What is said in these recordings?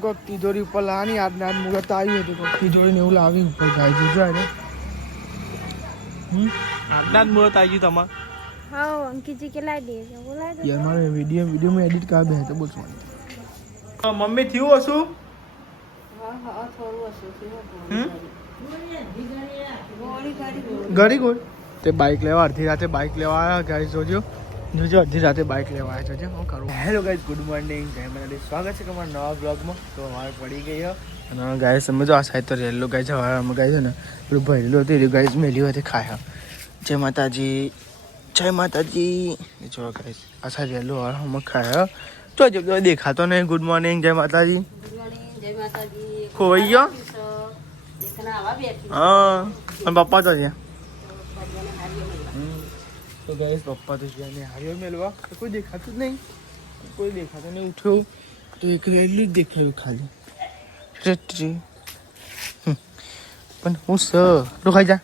કોક તિજોરી ઉપર લાવવાની આજના આજ મુહૂર્ત આવ્યું હતું કોક તિજોરીને એવું લાવી ઉપર ગાય જોજો ને આજના જ મુહૂર્ત આવી ગયું તમારે હા અંકિતજી કે લાવી દે બોલાય યાર મારે વિડીયોમાં એડિટ કરવા બે તો બોલશું મમ્મી થયું હશું ઘડી ગોળ તે બાઇક લેવા અડધી રાતે બાઇક લેવા આવ્યા ગાઈસ જોજો અડધી રાતે બાઇક લેવા આવ્યા છે હું કરું હેલો ગાઈસ ગુડ મોર્નિંગ જય માતાજી સ્વાગત છે તમારા નવા બ્લોગમાં તો અમારે પડી ગઈ અને ગાઈસ તમે જો આ સાઈડ તો રેલો ગાઈસ હવે અમે ગાઈસ ને પેલું ભરેલું હતું એ ગાઈસ મેલ્યું હતી ખાયા જય માતાજી જો ગાઈસ આ સાઈડ રેલો હવે અમે ખાયા જો જો દેખાતો નહીં ગુડ મોર્નિંગ જય માતાજી ખોવાઈ ગયો હા અને પપ્પા તો ત્યાં તો ગાઈસ પપ્પા તો જ્યાં હાર્યો મેળવા કોઈ દેખાતું જ નહીં ઉઠ્યો તો એક એટલું જ દેખાયું ખાલી પણ હું તું ખાઈ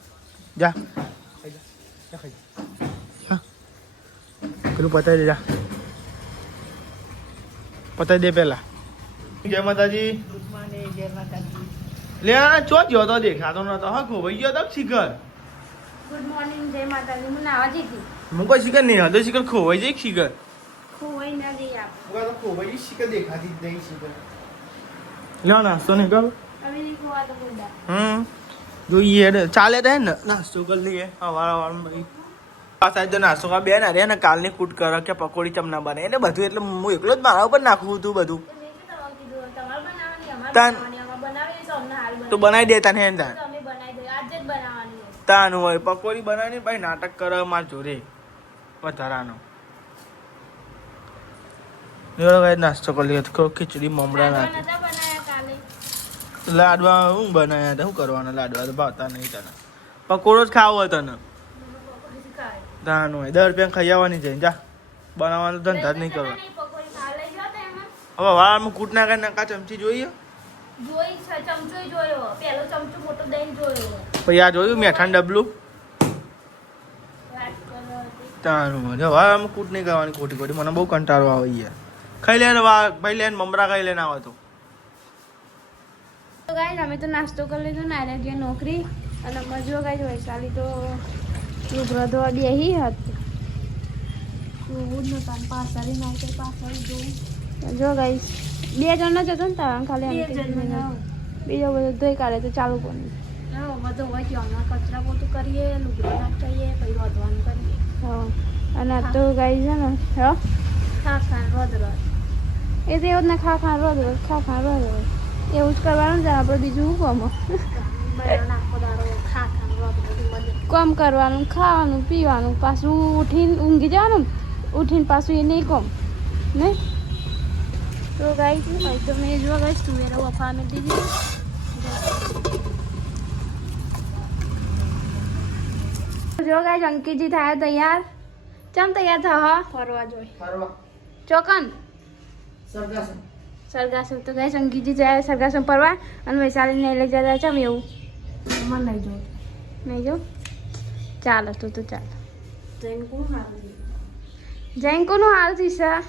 જા પેલું પતાવી દે પતાવી દે પેલા જય માતાજી લે ચો ગયો તો દેખાતો નતો હા ખોવાઈ ગયો તો શિખર ગુડ મોર્નિંગ જય માતાજી હું નાવા જઈતી હું કોઈ શિખર નહીં હતો શિખર ખોવાઈ જાય શિખર ખોવાઈ ના જઈ આપ તો ખોવાઈ શિખર દેખાતી જ નહીં શિખર લ્યો નાસ્તો નહીં કર હવે નહીં ખોવા તો બોલડા જોઈએ ચાલે તો ને નાસ્તો કરી લઈએ વારંવાર આ સાઈડ તો નાસ્તો કા બે ના રે ને કાલની કૂટ કર કે પકોડી ચમ ના બને એટલે બધું એટલે હું એકલો જ મારા ઉપર નાખવું હતું બધું તો બનાવી દેતા ને તાનું હોય પકોડી બનાવીને ભાઈ નાટક કરે માર જોડે વધારાનો નાસ્તો કરી લઈએ ખીચડી મમરા નાખી લાડવા હું બનાવ્યા હતા શું કરવાના લાડવા તો ભાવતા નહીં તને પકોડો જ ખાવો તને તાનું હોય 10 રૂપિયા ખાઈ આવવાની છે જા બનાવવાનો ધંધા જ નહીં કરવા હવે વાળમાં કૂટ ના કરી નાખા ચમચી જોઈએ પછી આ જોયું મેઠાનું ડબલું તાનું હવે આમ કૂટ નહીં કરવાની ખોટી મને બહુ કંટાળો આવે યાર ખાઈ લે ભાઈ લે મમરા ખાઈ લઈને આવે તો ગાઈસ અમે તો નાસ્તો કરી લીધો ને આને જે નોકરી અને મજો ગાઈસ વૈશાલી તો લુગડો ધોવા બેહી હતી હું જ નતા પાછળ નાખે પાછળ જો ગાઈસ 2 જણ જ હતો ને તારણ ખાલી બીજો બધો ધોઈ કાઢે તો ચાલુ પણ બધો હોય કે હમણાં કચરા પોતું કરીએ લુગડો નાખીએ પછી વધવાનું કરીએ હા અને આ તો ગાઈસ છે ને ખા રોજ એ તો એવું જ ને ખા રોજ એવું જ કરવાનું છે આપણે બીજું શું કામ કરવાનું ખાવાનું પીવાનું પાછું ઉઠીને ઊંઘી જવાનું ઉઠીને પાછું એ નહીં કામ નહીં તો ગાઈસ તો મેં જો ગાઈસ તુવેરા વફા મેં દીધી જો ગાઈસ અંકિતજી થાય તૈયાર ચમ તૈયાર થા ફરવા જોઈ ચોકન સરગાસન તો ગાઈસ અંકિતજી જાય સરગાસન ફરવા અને વૈશાલી ને લઈ જતા ચમ એવું મને નહીં જો ચાલો તો ચાલો જૈન કોનું હાલ થી સર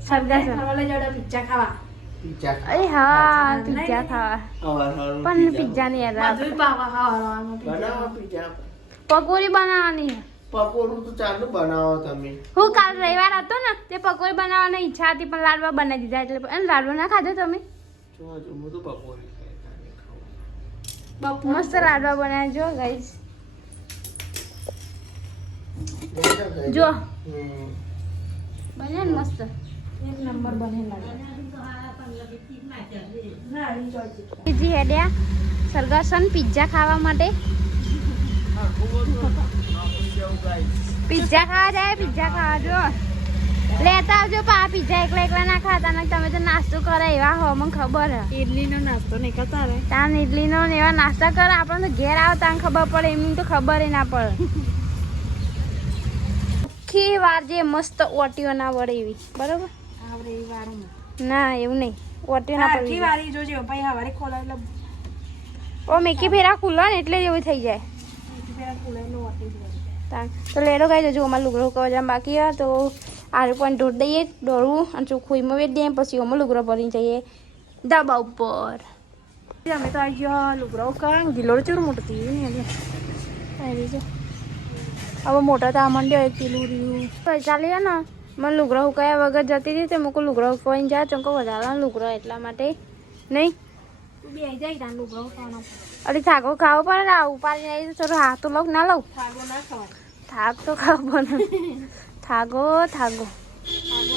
સરગાસન પિઝા ખાવા અરે હા પિઝા ખાવા પણ પિઝા નહીં પકોડી બનાવવાની પકોડું તો ચાલુ બનાવો તમે હું કાલ રવિવાર હતો ને તે પકોડી બનાવવાની ઈચ્છા હતી પણ લાડવા બનાવી દીધા એટલે અને લાડવા ના ખાધો તમે મસ્ત લાડવા બનાવ્યા જો ગાઈસ જો બને મસ્ત એક નંબર બને બીજી હેડ્યા સરગાસન પિઝા ખાવા માટે પિઝા ખાવા જાય પિઝા ખાવા જો લેતા આવજો પા પિઝા એકલા ના ખાતા ને તમે તો નાસ્તો કરે એવા હો મને ખબર હે ઇડલીનો નાસ્તો નહીં કરતા રે તાન ઇડલીનો ને એવા નાસ્તા કરે આપણને ઘેર આવે તાન ખબર પડે એમની તો ખબર ના પડે આખી વાર જે મસ્ત ઓટીઓ ના વળે એવી બરોબર આવડે એ વારમાં ના એવું નહીં ઓટીઓ ના પડે આખી વારી જોજો ભાઈ હવારે ખોલા એટલે ઓ મેકી ફેરા ખુલ્લો ને એટલે એવું થઈ જાય મેકી ફેરા ખુલ્લા એટલે ઓટી તો લેડો ગાઈ જો અમાર લુગડો કવજામ બાકી હે તો આરે પણ ઢોળ દઈએ દોડવું અને ચોખ્ખું એમાં વેચ દઈએ પછી અમે લુગડો ભરીને જઈએ ધાબા ઉપર. અમે તો આવી ગયો લુગડો કાં ગિલોડ ચેવું મોટું થયું ને આવી જો હવે મોટા તો માંડ્યો એક કિલો રહ્યું ચાલી ને મને લુગડો ઉકાયા વગર જતી હતી તે મૂકું લુગડો ઉકવાઈને જાય ચમકો વધારે લુગડો એટલા માટે નહીં બે જાય ત્યાં લુગડો ઉકવાનો અરે થાકો ખાવો પડે ને ઉપાડી આવી તો હાથ તો લઉં ના લઉં થાકો ના ખવાય થાક તો ખાવો પડે થાગો થાગો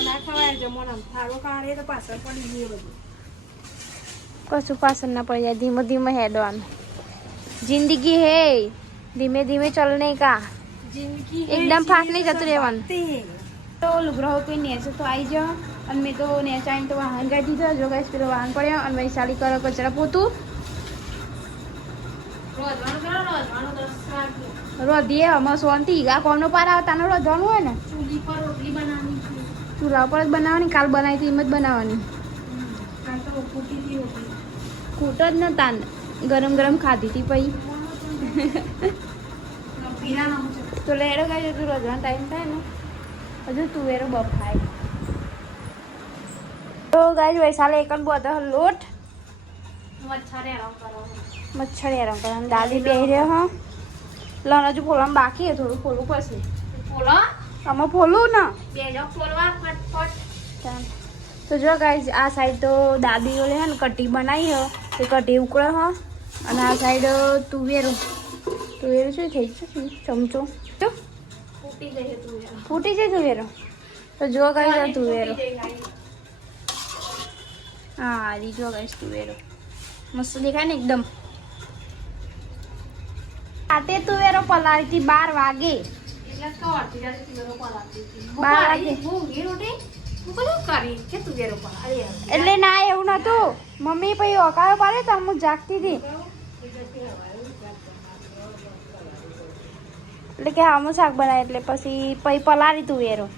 ના ખવાય જમવાનું થાગો ખાવા તો પાછળ પડી ગયું બધું કશું પાછળ ના પડી જાય ધીમે ધીમે હેડવાનું જિંદગી હે ધીમે ધીમે ચલને કા एकदम फास्ट नहीं जतु રહેવાનું તો લુગડો કોઈ નેચે તો આવી જાઓ અને મેં તો નેચાઈને તો વાહન કાઢી દીધો જો ગાઈસ પેલો વાહન પડ્યો અને વૈશાલી કરો કચરા પોતું રોધીએ અમે શાંતિ હીગા કોનો પાર આવતાનો રોધવાનું હોય ને ચૂલી પર રોટલી બનાવવાની ચૂલા પર જ બનાવવાની કાલ બનાવી હતી એમ જ બનાવવાની કાલ તો ફૂટી હતી રોટલી ખૂટ જ ન તાન ગરમ ગરમ ખાધી હતી પછી તો લેડો ગાય હજુ રોજવાનો ટાઈમ થાય ને હજુ તુવેરો બફાય તો ગાય વૈશાલે એક જ બધો લોટ મચ્છર હેરાન કરવાનું દાદી બે રહ્યો હા લણ હજુ ફોલવાનું બાકી છે થોડું ફોલવું પડશે તમે ફોલું ને તો જો ગાય આ સાઈડ તો દાદીઓ લે ને કટી બનાવી હો એ કટી ઉકળે હો અને આ સાઈડ તુવેરો તુવેરો શું થઈ ગયું ચમચો ફૂટી જાય તુવેરો તો જો ગાઈસ તુવેરો હા જો ગાઈસ તુવેરો મસ્ત દેખાય ને એકદમ આતે તુવેરો પલાળી હતી 12 વાગે એટલે ના એવું નતું મમ્મી પછી ઓકાયો પાડે તો હું જાગતી હતી એટલે કે આમાં શાક બનાવે એટલે પછી પલાળી તુવેરો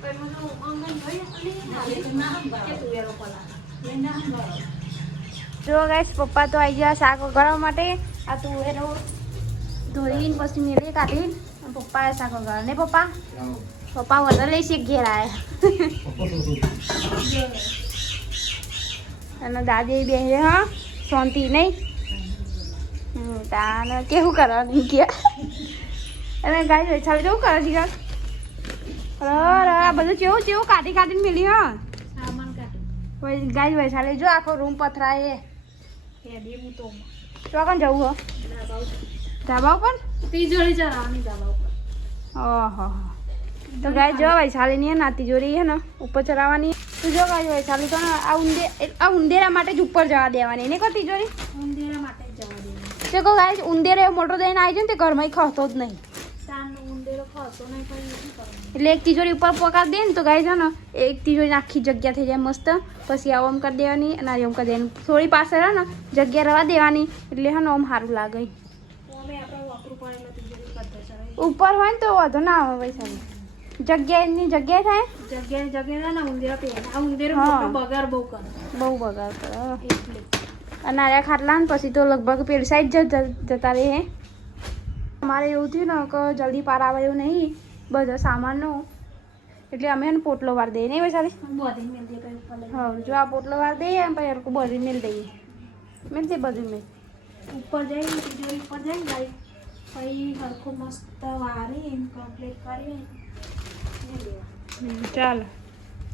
જો ગાઈસ પપ્પા તો આવી ગયા શાક વગાડવા માટે આ તુવેરો ધોઈને પછી મેળી કાઢીને પપ્પાએ શાક વગાડ્યા ને પપ્પા વધારે લઈ શીખ ઘેર આવ્યા અને દાદી બે હા શાંતિ નહીં તાને કેવું કરવાનું ગયા અને ગાય વૈશાલી કેવું કરે છે આ બધું કેવું કાઢી કાઢીને મેલી હા ગાય વૈશાલી જો આખો રૂમ પથરાય ચોકન જવું હો ધાબા ઉપર તિજોરી ચરાવવાની ધાબા ઉપર ઓહો તો ગાય જો વૈશાલી ની ના તિજોરી હે ને ઉપર ચરાવવાની તું જો ગાય વૈશાલી તો આ ઉંદેરા માટે જ ઉપર જવા દેવાની ને કો તિજોરી ઉંદેરા માટે જ જવા દેવાની તે કો ગાય ઉંદેરે મોટો દઈને આવી જાય ને તે ઘરમાં ખસતો જ નહીં એટલે એક તિજોરી ઉપર પકાવી દે ને તો ગાય છે ને એક તિજોરી આખી જગ્યા થઈ જાય મસ્ત પછી આમ કરી દેવાની અને આમ કરી દેવાની થોડી પાસે રહે ને જગ્યા રહેવા દેવાની એટલે હા ને આમ સારું લાગે ઉપર હોય ને તો વધુ ના આવે વૈશાલી જગ્યાની જગ્યા થાય જગ્યા ને ઉંદેરા પહેલા ઉંદેરો બગાડ બહુ બગાડ કરે અને આર્યા ખાટલા ને પછી તો લગભગ પેલી સાઈડ જતા રહે અમારે એવું થયું ને કે જલ્દી પાર આવે એવું નહીં બધો સામાનનો એટલે અમે એને પોટલો વાર દઈએ નહીં વૈશાલી હા જો આ પોટલો વાર દઈએ પછી હરકું બધી મેળ દઈએ મેં તે બધું મેં ઉપર જઈ તિજોરી ઉપર જઈ ગાઈ પછી હરખું મસ્ત વારી એમ કમ્પ્લીટ કરી ચાલો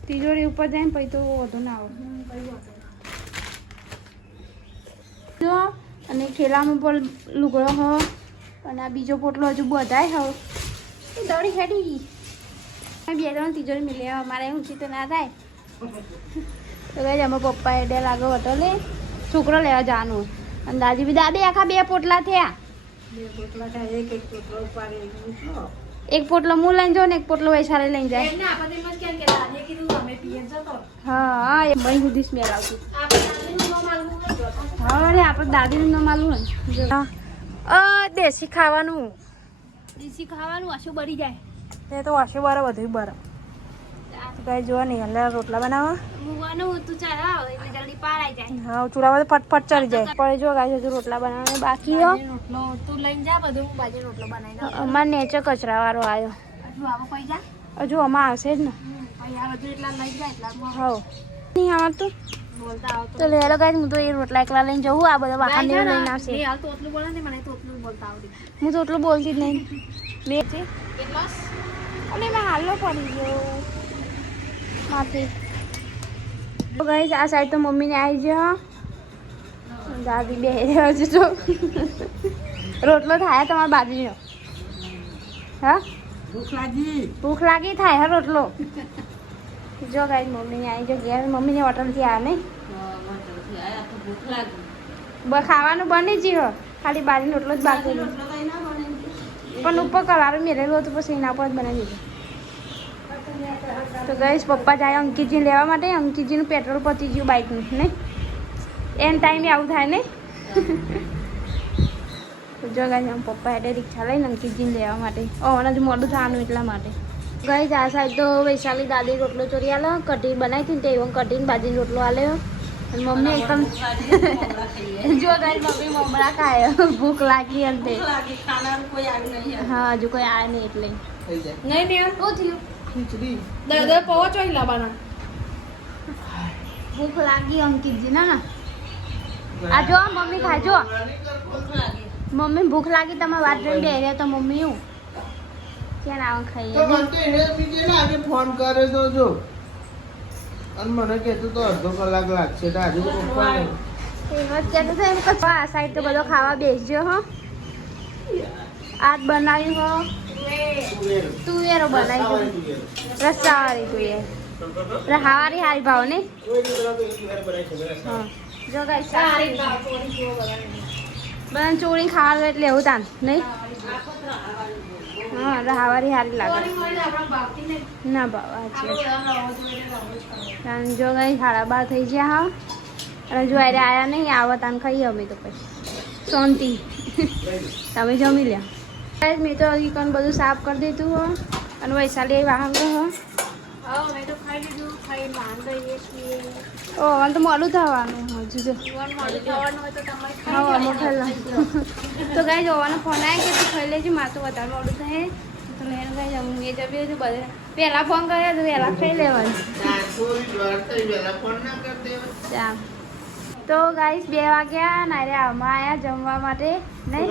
તિજોરી ઉપર જાય પછી તો વધુ ના આવે જો અને ખેલામાં પણ લુગડો હો અને આ બીજો પોટલો હજુ બધાય હવે દોડી હેડી બે ત્રણ તિજોરી મિલી અમારે ઊંચી તો ના થાય તો કઈ અમે પપ્પા એડે લાગો હતો લે છોકરો લેવા જવાનું અને દાદી આખા 2 પોટલા થયા એક પોટલો હું લઈને જાઉં ને એક પોટલો વૈશાલી લઈને જાય હા એ બહુ સુધી સ્મેલ આવતી હા અરે આપણે દાદીનું ન માલું ને દેશી ખાવાનું આશુ બળી જાય તે તો આશુ બારે બધું બરે કઈ જોવા નહીં એટલે રોટલા બનાવવા હા ચૂલામાં તો ફટફટ ચડી જાય પણ જો ગાય હજુ રોટલા બનાવવાના બાકી હો અમારે નેચે કચરા વાળો આવ્યો હજુ આમાં આવશે જ ને હવ નહીં આવતું તો લેલો ગાઈસ હું તો એ રોટલા એકલા લઈને જવું આ બધા વાહન ને લઈને આવશે હું તો એટલું બોલતી જ નહીં મેં છે અને મેં હાલો પડી ગયો માથે તો ગાઈસ આ સાઈડ તો મમ્મીને આવી ગયો દાદી બે હજુ તો રોટલો થાય તમારા બાજરીનો હા ભૂખ લાગી થાય હા રોટલો જો ગાઈસ મમ્મીને આવી ગયો ઘેર મમ્મીને હોટલથી આવ્યા નહીં ખાવાનું બની ગયું ખાલી બાજરીનો રોટલો જ બાકી રહ્યો પણ ઉપર કલારું મેળેલું હતું પછી એના પર જ બનાવી દીધું તો ગઈશ પપ્પા જાય અંકિતજી લેવા માટે અંકિતજીનું પેટ્રોલ પતી ગયું બાઇકનું નહીં એન ટાઈમે આવું થાય નહીં તો જો ગાઈશ આમ પપ્પા એટલે રિક્ષા લઈને અંકિતજીને લેવા માટે હમણાં જ મોડું થવાનું એટલા માટે ગઈશ આ સાઈડ તો વૈશાલી દાદી રોટલો ચોરી આલો કઢી બનાવી હતી ને તે એવું કઢીને બાજરી રોટલો આલ્યો અને મમ્મી એકદમ જો ગાઈશ મમ્મી મમરા ખાય ભૂખ લાગી અંતે હા હજુ કોઈ આવે નહીં એટલે નહીં શું થયું દાદા પહોંચો લાવવાના ભૂખ લાગી અંકિતજી ના આ જો મમ્મી ખાજો મમ્મી ભૂખ લાગી તમે વાત જોઈને બે રહ્યા તો મમ્મી હું ક્યાં આવ ખાઈએ ફોન કરે તો જો અને મને કહેતું તો અડધો કલાક લાગશે તો આજે તો પપ્પા એમ જ કહેતું છે એમ કે આ સાઈડ તો બધો ખાવા બેસજો હો આજ બનાવ્યું હો તુવેરો બનાવી રસાવાળી તુવેર હાવારી હારી ભાવ ને હા જો ગાઈસ બધા ચોળી ખાવાનું એટલે એવું તાન નહીં હા હાવારી હારી લાગે ના ભાવ સાચી જો ગઈ 12:30 થઈ ગયા હા અને જો અરે આયા નહીં આવત આને ખાઈએ અમે તો પછી શાંતિ તમે જમી લ્યા મેં તો કણ બધું સાફ કરી દીધું હો અને વૈશાલી વાહન હો ઓ મને તો મોડું થવાનું હજુ જો હા મોટા તો ગાઈ જોવાનો ફોન આવ્યા કે તું ખાઈ લેજે મારે તો વધારે મોડું થાય તો મેં ગાઈ જમું એ જમ્યું હતું બધા પહેલાં ફોન કર્યો તો પહેલાં ખાઈ લેવાનું તો ગાઈસ 2 વાગ્યા ના રે આમાં આયા જમવા માટે નહીં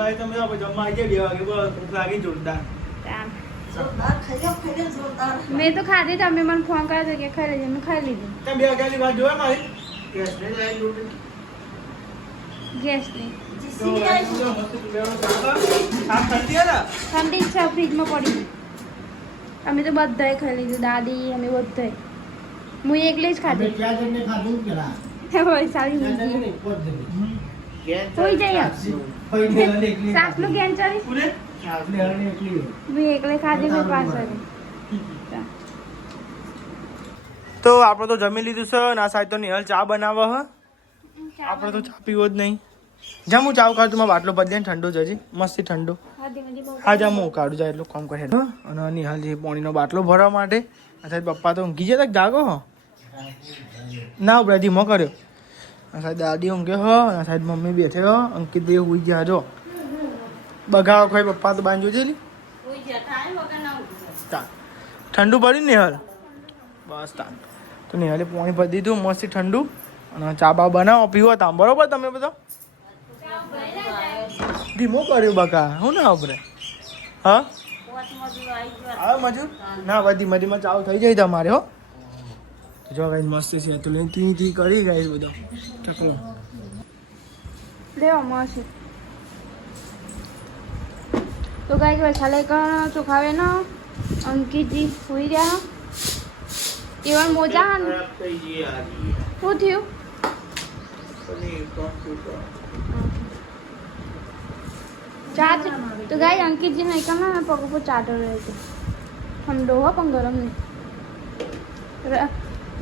મેં તો ખાધી તમે મને ફોન કર્યો હતો કે ખાઈ લેજો મેં ખાઈ લીધું ગેસની ઠંડી છે ફ્રીજમાં પડી અમે તો બધાએ ખાઈ લીધું દાદી અમે બધાએ હું એકલી જ ખાધી સારી હોઈ જાય સાસનું કેન્સર એકલે ખાધી મેં પાછળ તો આપણે તો જમી લીધું છે અને આ સાઈડ તો નિહાલ ચા બનાવે હ આપણે તો ચા પીવો જ નહીં જામ હું ચા કાઢું મારો બાટલો બદલે ઠંડો જ હજી મસ્તી ઠંડો હા જામ હું કાઢું જાય એટલું કામ કરે અને નિહાલ જે પાણીનો બાટલો ભરવા માટે આ સાઈડ પપ્પા તો ઊંઘી જતા જાગો હો ના ઉભરા ધીમો કર્યો આ સાઈડ દાદી ઊંઘે હો આ સાઈડ મમ્મી બેઠે હો અંકિત દેવ હુઈ ગયા જો બગાડો ખાઈ પપ્પા તો બાંધો છે ઠંડુ પડ્યું ને નિહાલ બસ તાન તો નિહાલે પાણી ભરી દીધું મસ્ત ઠંડુ અને ચા બા બનાવો પીવો તા બરોબર તમે બધા ધીમો કર્યો બકા હું ના ઉભરે હા આવે મજૂર ના બધી મધીમાં ચાલુ થઈ જાય તમારે હો જો ગાઈસ મસ્ત છે તો લઈને તી કરી ગાઈસ બધો ચકલો લેવા મસ્ત તો ગાઈસ વૈશાલે કણ ચોખાવે ન અંકિતજી હોઈ રહ્યા એવા મોજા હન શું થયું ચાટ તો ગાઈસ અંકિતજી ને કણ પગ ઉપર ચાટો રહ્યો છે ઠંડો હો પણ ગરમ નહીં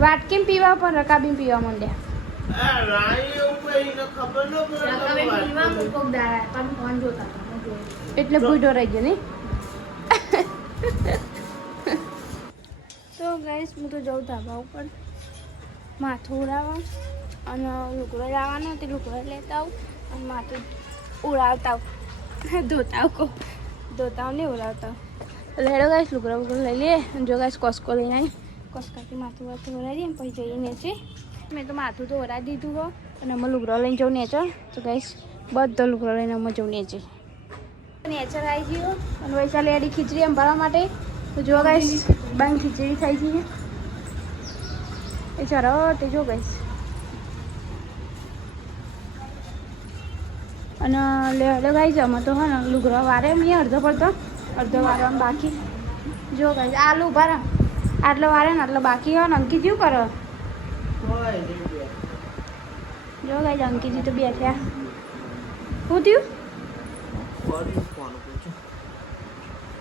વાટકીમ પીવા પણ રકાબીમ પીવા માંડ્યા એટલે ભૂડો રહી ગયો નહીં તો ગાઈસ હું તો જાઉં ધાબા ઉપર માથું ઉડાવવા અને લુગડો લાવવાનો તે લુગડો લેતા આવું અને માથું ઉડાવતા આવું ધોતા આવું નહીં ઉડાવતા લેડો ગાઈસ લુગડા બુગડા લઈ લઈએ અને જો ગાઈસ કોસ્કો લઈને આવી કોસ્કાથી માથું વાથું વરાવી દઈએ પછી જઈએ નેચે મેં તો માથું તો વરાવી દીધું હો અને અમે લુગડા લઈને જવું નેચર તો ગાઈસ બધો લુગડા લઈને અમે જવું નેચે નેચર આવી ગયો અને વૈશાલી આડી ખીચડી એમ ભરવા માટે તો જો ગાઈસ બાંગ ખીચડી થઈ ગઈ એ ચાલો તે જો ગાઈસ અને લે ગાઈસ અમે તો હા ને લુગડા વારે મેં અડધો વારવાનું બાકી જો ગાઈસ આલુ ભરા આટલો વારે ને આટલો બાકી હોય ને અંકિત શું કરો જો ગાઈસ અંકિતજી તો બેઠ્યા શું થયું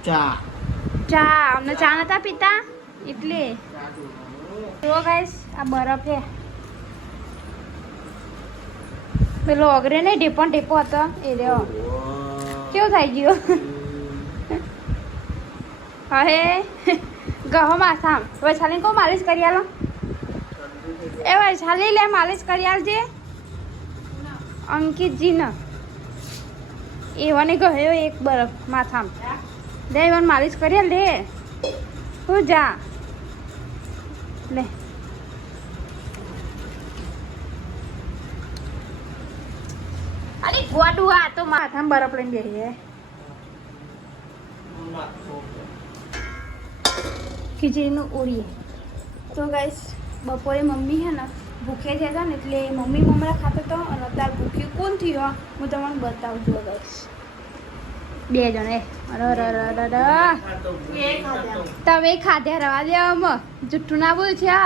ચા અમને ચા નતા પીતા એટલે જો ગાઈસ આ બરફ હે પેલો અગરે નહીં ટેપો હતો એ રહ્યો કેવું થઈ ગયો હવે ગહો માથામ વૈશાલી કહું માલિશ કરી આલો એ વૈશાલી લે માલિશ કરી આલજે અંકિતજી ને એવાને ગયો એક બરફ માથામ લે એવાને માલિશ કરી આલ લે હું જા લે અરે ગોડું આ તો માથામાં બરફ લઈને બેસી ખીચડીનું ઓળીએ તો ગાઈસ બપોરે મમ્મી હે ને ભૂખે થયા ને એટલે મમ્મી મમરા ખાતો હતો અને અત્યારે ભૂખ્યું કોણ થયું હું તમને બતાવું છું ગાઈસ બે જણ તમે ખાધ્યા રવા દે જુઠ્ઠું ના બોલ છે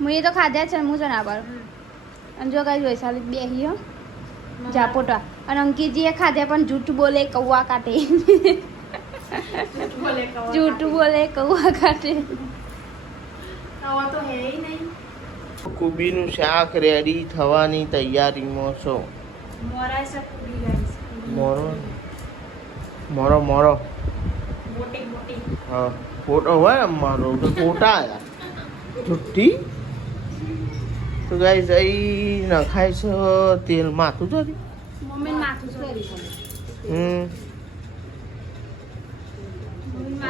મેં તો ખાધ્યા છે હું તો ના પાડું અને જો ગાઈસ વૈશાલી બેસી હો જાપોટા અને અંકિતજીએ ખાધ્યા પણ જૂઠું બોલે કૌવા કાઢે જૂઠું બોલે કૌવા કાઢે કુબીનું શાક રેડી થવાની તૈયારીમાં છો મોરો હા ફોટો હોય મારો તો ફોટા આયા છુટ્ટી તો ગાઈસ અહીં નખાય છે તેલ માથું જરી મમ્મી માથું કરી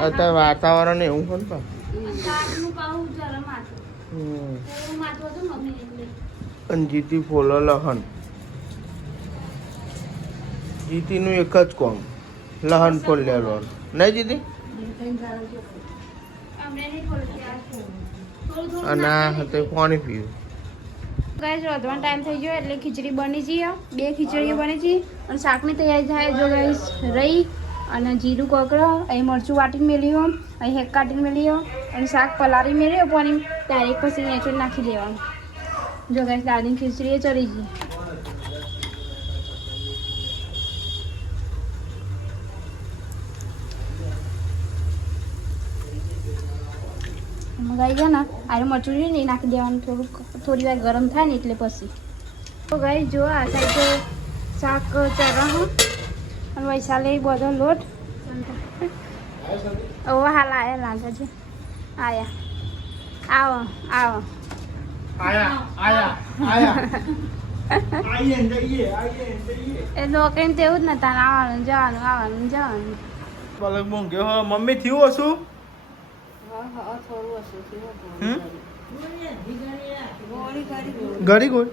અત્યારે વાતાવરણ એવું હોય ને શાકનું પાઉં જરા માથું માથું હતું મમ્મી એટલે અને જીતી ફોલો લહન જીતીનું એક જ કોમ લહન ફોલ લેવાનું નહીં જીતી અમને નહીં થોડું અને આ hatte પાણી પીવું ગાઈસ રોધવાનો ટાઈમ થઈ ગયો એટલે ખીચડી બની છે બે ખીચડીઓ બની છે અને શાકની તૈયારી થાય જો ગાઈસ રહી અને જીરું કોકરો અહીં મરચું વાટીને મેલ્યું અહીં હેક કાઢીને મેલ્યું અને શાક પલાળી મેલ્યો પાણી ડાયરેક્ટ પછી નેચર નાખી દેવાનું જો ગાઈસ દાળની ખીચડી એ ચડી ગઈ મગાઈ ગયા ને આરે મરચું ને નાખી દેવાનું થોડી વાર ગરમ થાય ને એટલે પછી તો ગાઈસ જો આ સાઈડ તો શાક ચરવાનું અને વૈશાલે બધો લોટ ઓ હાલ આયા લાગે છે આવો એ નોકરીને તેવું જ નતા આવવાનું જવાનું પલક બોં ગયો મમ્મી થયું હશું ઘડી ગોળ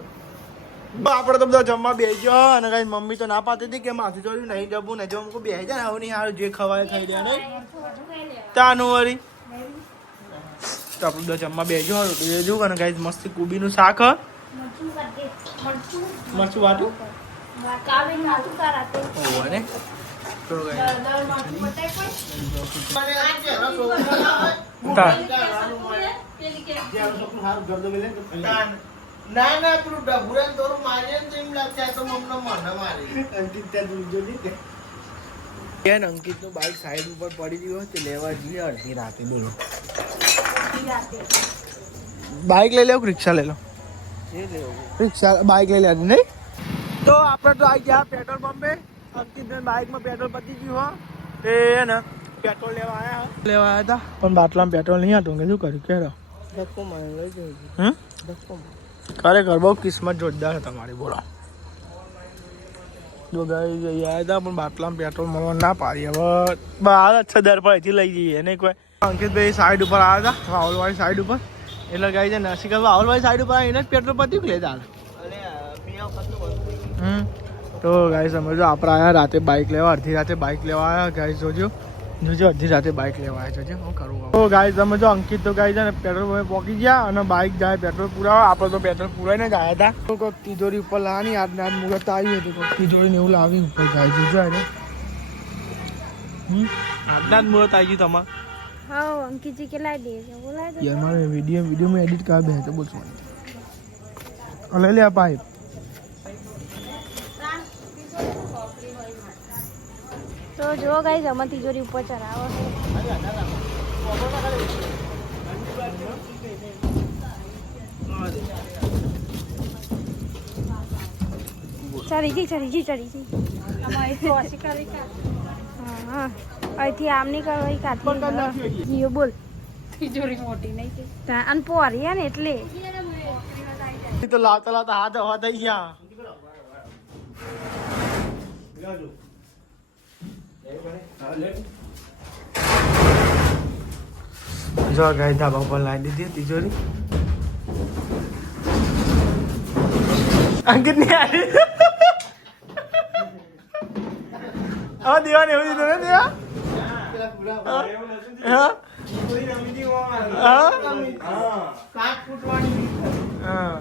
આપણે તો બધા જમવા બેસજો અને કઈ મમ્મી તો ના પાતી હતી કે માથું ચોર્યું નહીં જવું ને જો અમુક બેસી જાય આવું નહીં સારું જે ખવાય ખાઈ દે નહીં તાનું વળી તો આપણે બધા જમવા બેસજો રોટલી લેજો અને ગાઈસ મસ્ત કુબીનું શાક મરચું વાટું ને તો ના પેલું ડબુરાન થોડું મારીએ તો એમ લાગશે તો મમ્મી મને મારી અંકિતનું બાઈક સાઈડ ઉપર પડી ગયું તે લેવા જઈએ અડધી રાતે બોલો બાઈક લઈ લો રિક્ષા લઈ લો રિક્ષા બાઈક લઈ લે નહીં તો આપણે તો આવી ગયા પેટ્રોલ પંપે અંકિતને બાઈકમાં પેટ્રોલ પતી ગયું હો એ ને પેટ્રોલ લેવા આવ્યા હતા પણ બાટલામાં પેટ્રોલ નહીં હતું કે શું કર્યું કે ધક્કો મારી લઈ જવું ધક્કો ખરેખર બહુ કિસ્મત જોરદાર છે તમારી બોલો તો ગાઈસ અહીંયા હતા પણ બાટલામાં પેટ્રોલ મળવા ના પાડી. હવે બહાર જ છે દર પર અહીંથી લઈ જઈએ નહીં કોઈ. અંકિતભાઈ સાઈડ ઉપર આવ્યા હતા વાવલવાળી સાઈડ ઉપર. એટલે ગાઈ છે નસીક વાવલવાળી સાઈડ ઉપર આવીને જ પેટ્રોલ પતી લેતા. તો ગાઈસ સમજો આપણે આવ્યા રાતે બાઇક લેવા, અડધી રાતે બાઇક લેવા આવ્યા ગાઈસ. જોજો અડધી રાતે બાઇક લેવા આવ્યા છે. હું કરું તો ગાઈસ સમજો અંકિત તો ગાઈ છે ને પેટ્રોલ પંપે પહોંચી ગયા અને બાઇક જાય પેટ્રોલ પુરાવા. આપણે તો પેટ્રોલ પુરાઈને જ આવ્યા હતા. તો કોઈક તિજોરી ઉપર લાવવાની આજના આજ મુહૂર્ત આવ્યું હતું. કોઈક તિજોરીને એવું લાવી ઉપર ગાઈ જોજો એને. આજના જ મુહૂર્ત આવી ગયું તમારે. હા અંકિતજી કેટલા દે છે બોલાય તો યાર મારે વિડીયોમાં એડિટ કરવા બે તો બોલશું. લઈ લે આ પાઇપ. તો જો ગાઈસ અમે તિજોરી ઉપર ચડાવો ચડી જઈ હા અહીંથી આમ નહીં કરવાય કાઢી જીઓ બોલ તિજોરી મોટી નહીં અને પોરી ને એટલે તો લાવતા લાવતા હાથ હવા થઈ ગયા. જો ગાય ધાબા ઉપર લાવી દીધી તિજોરી. અંકિત ની આવી હવે દેવાને એવું દીધું ને દેવા. હા